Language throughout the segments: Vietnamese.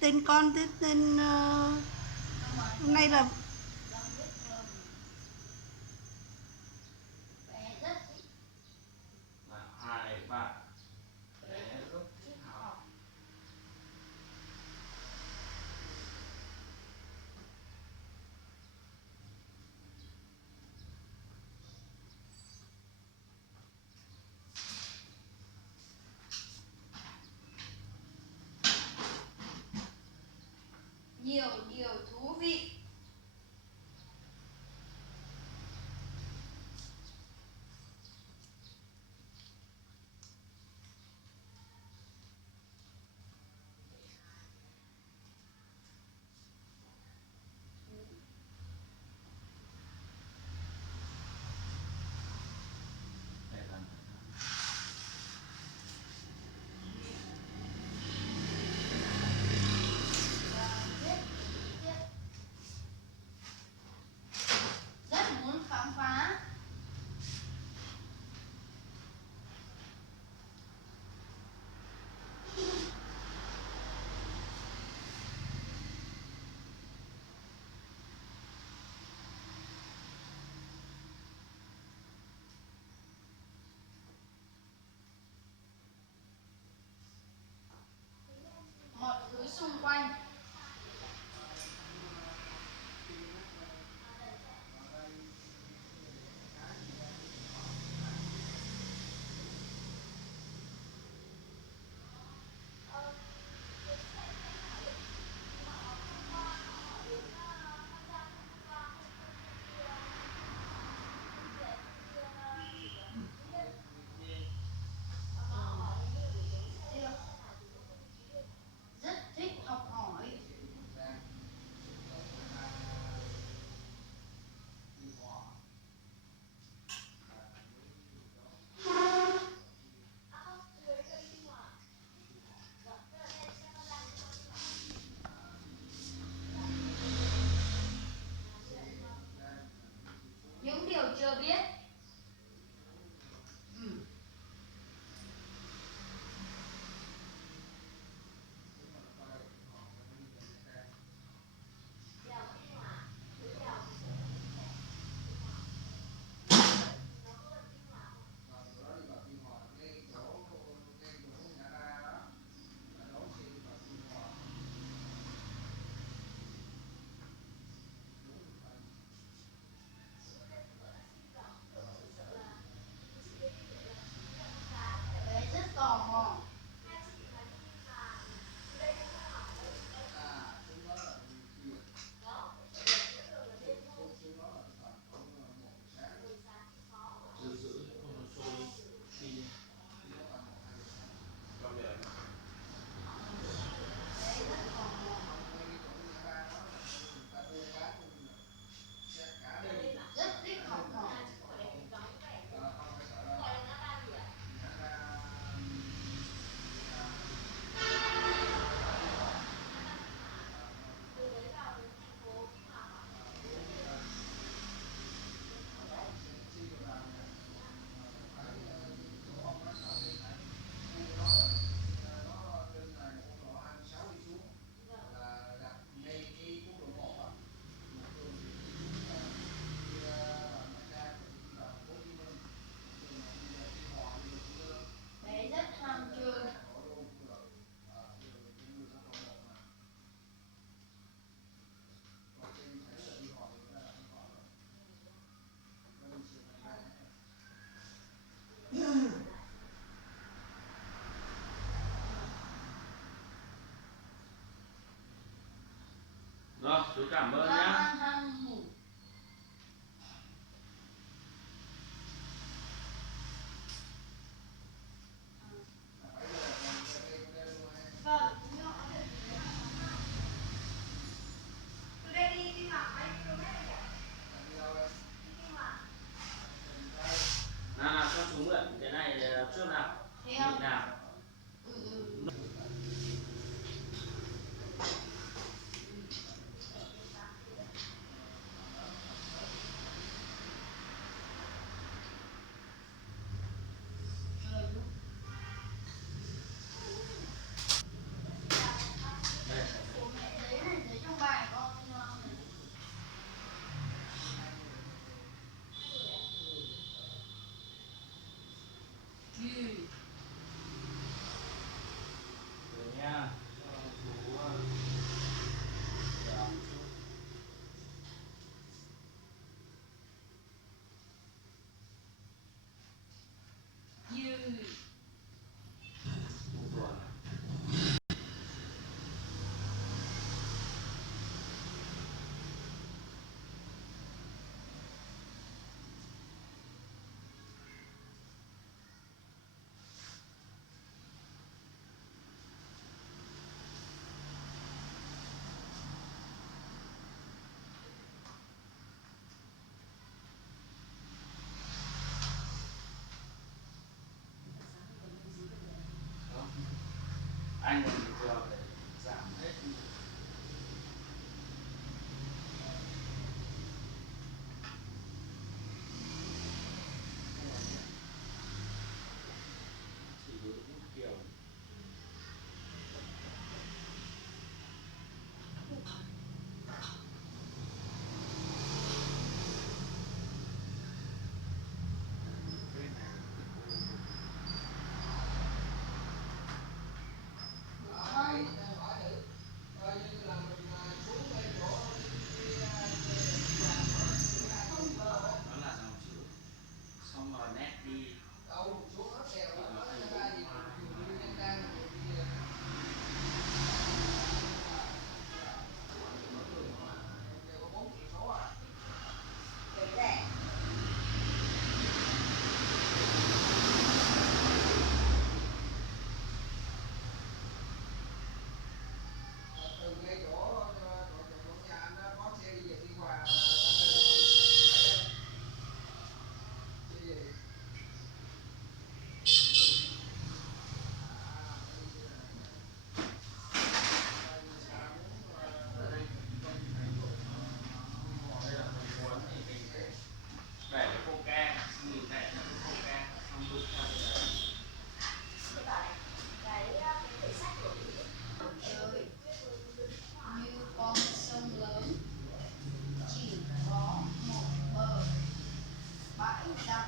tên con, tên hôm nay là hai ba bé rất thích học. Nhiều điều thú vị. Để làm Rất muốn khám phá. Mọi thứ xung quanh. Rất thích học hỏi. Những điều chưa biết. Bé rất tò mò. giữ không nó trôi đi cho về. Bé rất tò mò. Rất thích học hỏi. Bé rất ham chơi. Rồi, chú cảm ơn nhá. Ham ngủ. Vâng. Từ đây đi Kim Hoàng bao nhiêu km anh nhỉ? Đi Kim Hoàng. Nào cho chú mượn cái này trước nào. Thế không? Nhìn nào.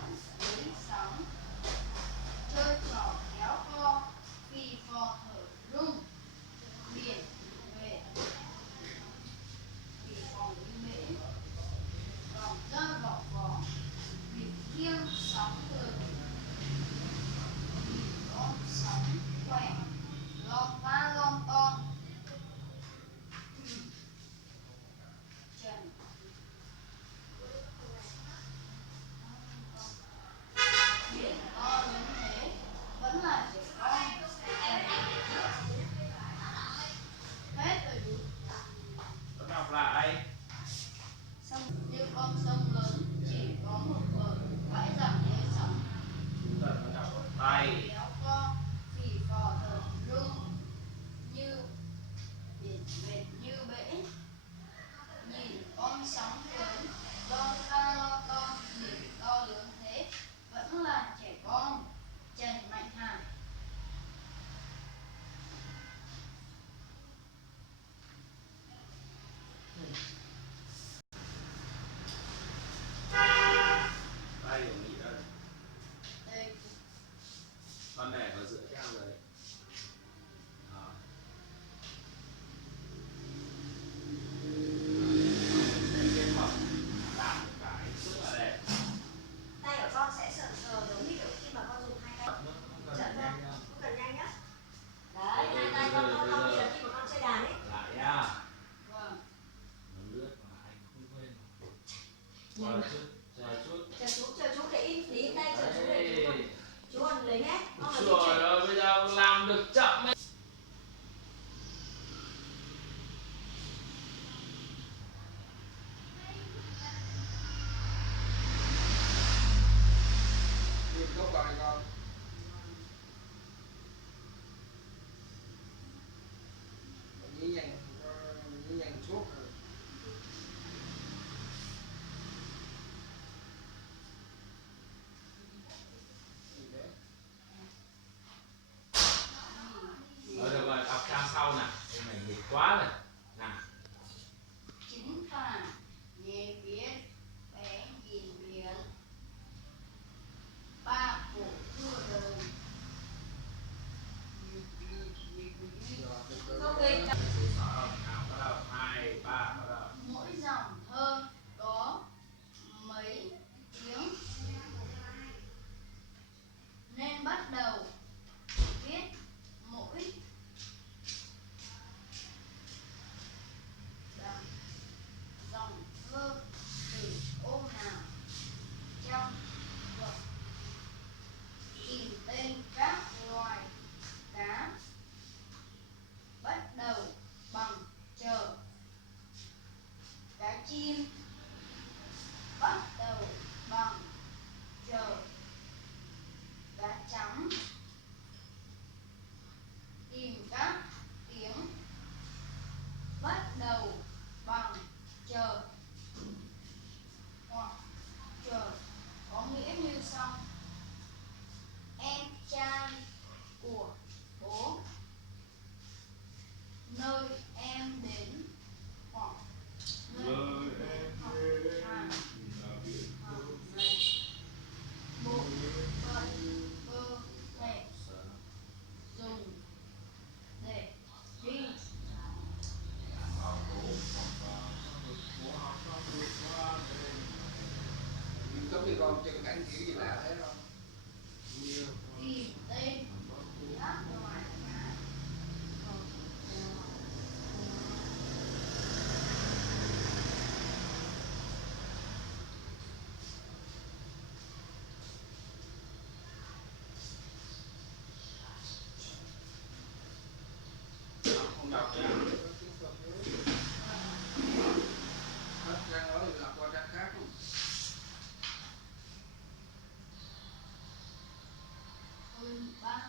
dòng suối sóng, chơi trò kéo co, phì phò thở rung, biển về phì phò như bể, vòng rơi vòng vò, biển nghiêng sóng người, con sóng khỏe, lon ta lon ton, trần biển to lớn thế vẫn là trẻ con. Hết rồi chú. Con đọc lại. Sông như con sông lớn chỉ có một bờ, bãi dòng với sóng, Chúng ta con đọc bằng tay. kéo co phì phò thở rung, như biển mệt như bể, nhìn con sóng lớn lo ta lo to, biển to lớn thế vẫn là trẻ con. Trần Mạnh Hải. Tay của Mỹ đây. Đây. Con để vào giữa trang đấy. Đó. Lên trên mặt làm một cái rất là đẹp. Tay của con sẽ sờ sờ giống như kiểu khi mà con dùng hai tay. Không cần Dạ nhanh vâng, đâu. không cần nhanh nhá. Đấy, hai tay con như là khi mà con chơi đàn ấy. Lại nha. Vâng. Nó lướt mà anh không quên. Chờ chút, chờ chút. Chờ chú để in tay chờ chú để chú còn lấy nét. Con là di Trời chuyển. ơi, bây giờ làm được chậm ấy. Nhìn gốc lại con. Nhí nhằng suốt rồi. Gì đấy? Được rồi, đọc trang sau nè. Đây này nghịch quá rồi. Nào. Chính tả nhẹ viết bé nhìn biển, ba cổ thưa đời. Không về. Nào, bắt đầu. 2, 3, bắt đầu. Mỗi dòng thơ có mấy tiếng nên bắt đầu viết mỗi dòng thơ từ ô nào trong vở, tìm tên các loài cá, bắt đầu bằng chờ, cá chim bắt đầu bằng chờ, cá chấm tìm các tiếng bắt đầu bằng chờ hoặc chờ có nghĩa như sau: em trai của bố, nơi em đến, hoặc nơi em học hàng ngày, bộ phận cơ thể dùng để đi. Nhìn gốc đi con, chân cảnh kiểu gì lạ thế không? Tìm tên các loài cá. Không đọc nhá. Hết trang đó thì lặp qua trang khác luôn. Ba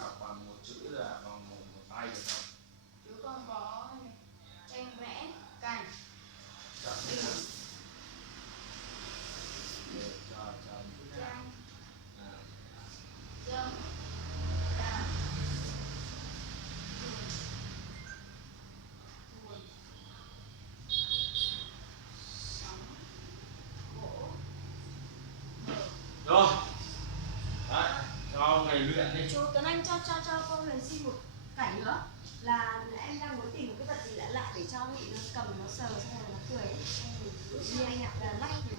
đọc bằng một chữ là bằng một tay được không? Chú con có tranh vẽ cảnh Chọn biển để cho một chút nha. tranh À, dâm đà buồn sóng gỗ mở. rồi đấy, cho ngày luyện đi. Chú Tuấn Anh cho cô Huyền xin một cảnh nữa, là em đang muốn tìm một cái vật gì lạ lạ để cho Nghị nó cầm nó sờ xong rồi nó cười ấy. Như anh ạ, là lắc thì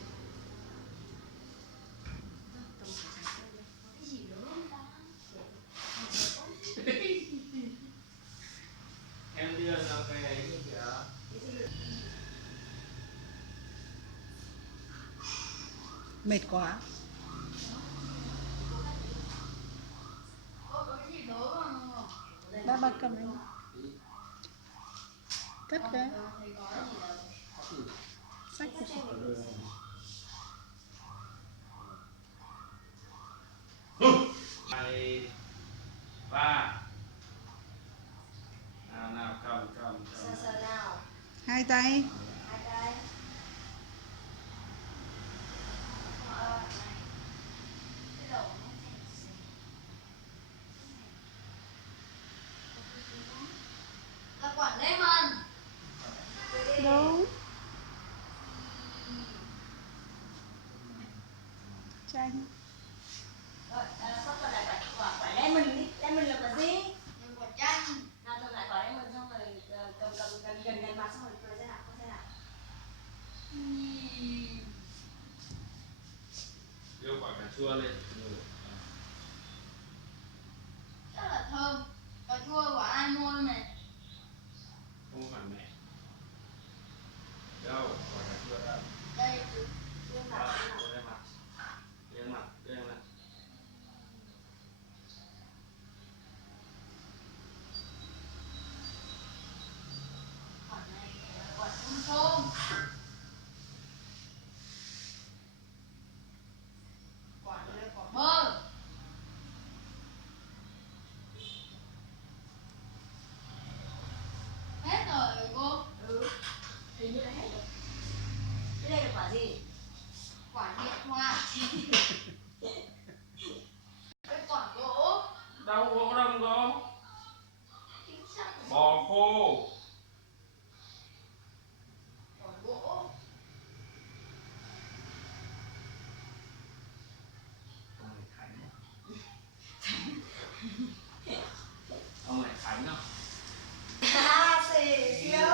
Cái gì nữa không ta? Em đưa cho cái ấy như kìa. Mệt quá. Có cái gì nữa không? Ba cầm lên. Cất cái Thầy có cái gì đâu. sách của chị. Hai ba. Nào cầm sờ sờ nào. Hai tay. Hai tay. Cái đầu nó thành gì? Là quả lemon. Đúng. Tranh. Rồi, sắp trở lại quả lemon đi. Lemon là quả gì? Nhưng quả chanh. Nào trở lại quả lemon xong rồi cầm gần mặt xong rồi cười ra nào, con xem nào. đưa quả cà chua lên. Rất là thơm. Cà chua của ai mua này? Không phải mẹ. Đâu, quả cà chua đâu? Đây chú. Lên Đó, mặt, lên mặt. đưa lên mặt. Lên mặt, đưa lên mặt. Quả này là quả thơm thơm. Quả này là quả bơ. Hết rồi cô. Hình như là hết rồi. Cái đây là quả gì? Quả điện thoại. Cái quả gỗ. Đâu gỗ đâu gỗ? Chính xác. Bò khô. Quả gỗ. Ông này Khánh à? Ông này Khánh à? Xì siêu.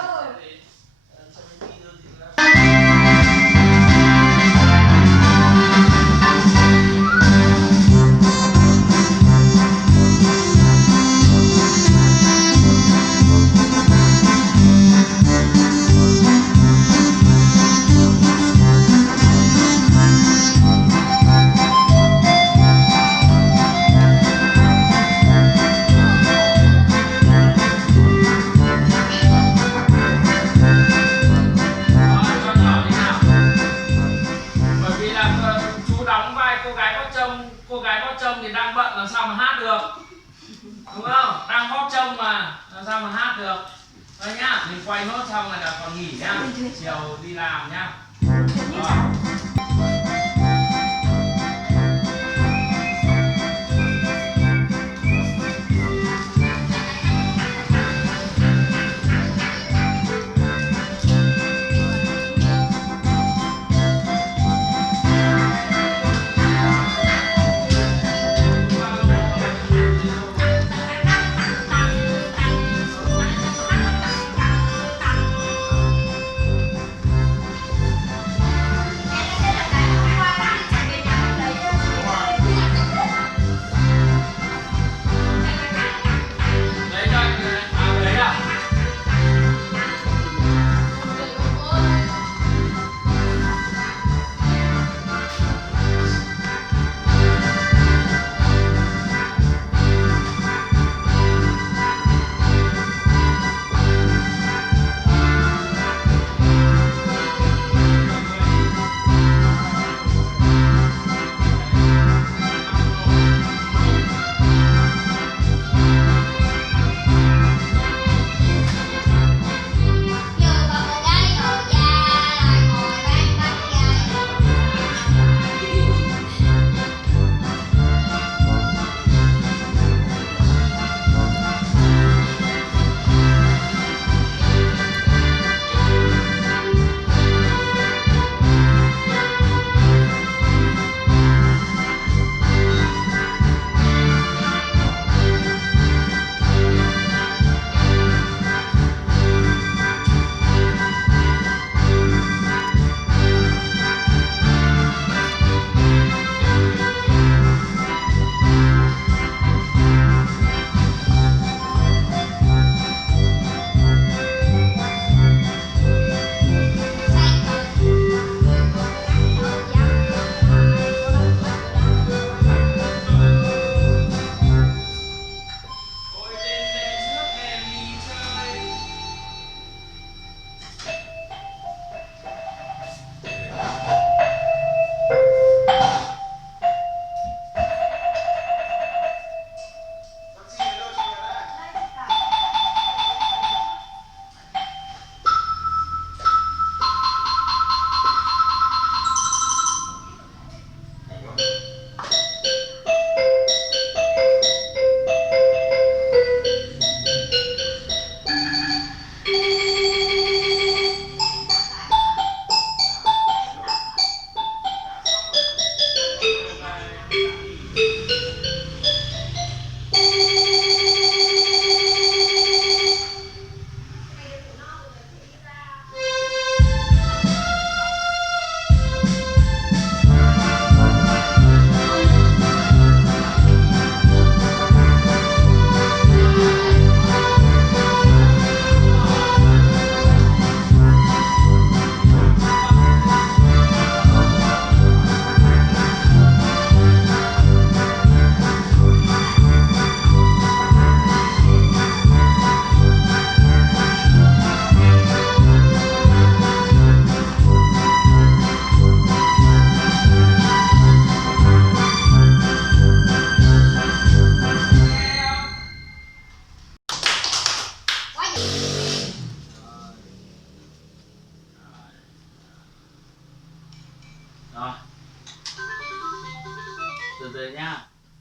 Cô gái bóp trông thì đang bận làm sao mà hát được, đúng không? Đang bóp trông mà làm sao mà hát được. Đây nhá, mình quay nốt xong là còn nghỉ nhá, chiều đi làm nhá. Rồi.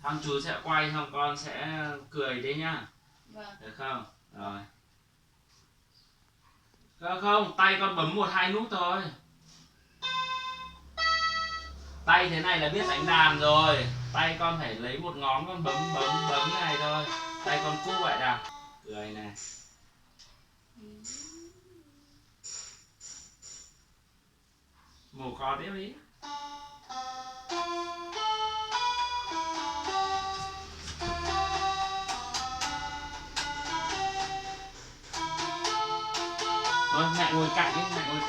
Xong chú sẽ quay, xong con sẽ cười đấy nhá. Vâng. Được không? Rồi. Không, tay con bấm 1-2 nút thôi. Tay thế này là biết đánh đàn rồi. Tay con phải lấy một ngón con bấm như này thôi. Tay con cú vậy nào. Cười này. Mổ cò tiếp đi. Rồi mẹ ngồi cạnh đi, mẹ ngồi